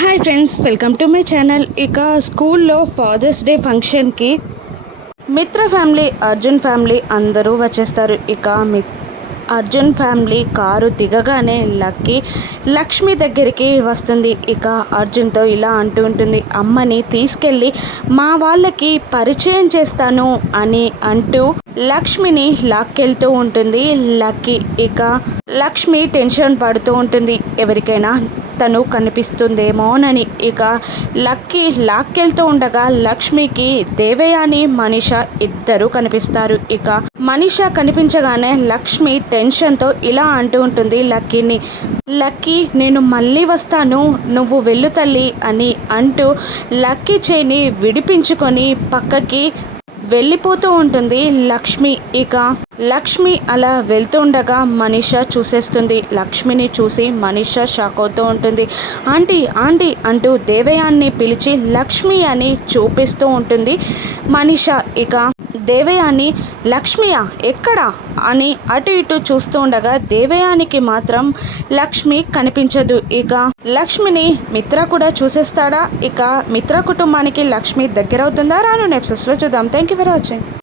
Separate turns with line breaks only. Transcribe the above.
Hi friends welcome to my channel. ఇక స్కూల్లో fathers day ఫంక్షన్కి మిత్ర ఫ్యామిలీ అర్జున్ ఫ్యామిలీ అందరూ వచ్చేస్తారు. ఇక మి అర్జున్ ఫ్యామిలీ కారు దిగగానే లక్కీ లక్ష్మి దగ్గరికి వస్తుంది. ఇక అర్జున్తో ఇలా అంటూ ఉంటుంది అమ్మని తీసుకెళ్ళి మా వాళ్ళకి పరిచయం చేస్తాను అని అంటూ లక్ష్మిని లాక్కెళ్తూ ఉంటుంది. లక్కీ ఇక లక్ష్మి టెన్షన్ పడుతూ ఉంటుంది. ఎవరికైనా తను కనిపిస్తుందేమోనని ఇక లక్కీ లాక్కెళ్తూ ఉండగా లక్ష్మికి దేవయాని మనిష ఇద్దరు కనిపిస్తారు. ఇక మనిష కనిపించగానే లక్ష్మి టెన్షన్తో ఇలా అంటూ ఉంటుంది లక్కీని. లక్కీ నేను మళ్ళీ వస్తాను నువ్వు వెళ్ళు తల్లి అని అంటూ లక్కీ చేయిని విడిపించుకొని పక్కకి వెళ్ళిపోతూ ఉంటుంది లక్ష్మి. ఇక లక్ష్మి అలా వెళ్తుండగా మనీష చూసేస్తుంది. లక్ష్మిని చూసి మనీష షాక్ అవుతూ ఉంటుంది. ఆంటీ ఆంటీ అంటూ దేవయాన్ని పిలిచి లక్ష్మి అని చూపిస్తూ ఉంటుంది మనీష. ఇక దేవయాని లక్ష్మియా ఎక్కడా? అని అటు ఇటు చూస్తూ ఉండగా దేవయానికి మాత్రం లక్ష్మి కనిపించదు. ఇక లక్ష్మిని మిత్ర కూడా చూసేస్తాడా? ఇక మిత్ర కుటుంబానికి లక్ష్మి దగ్గర అవుతుందా రాను నెప్సెస్లో చూద్దాం. Thank you for watching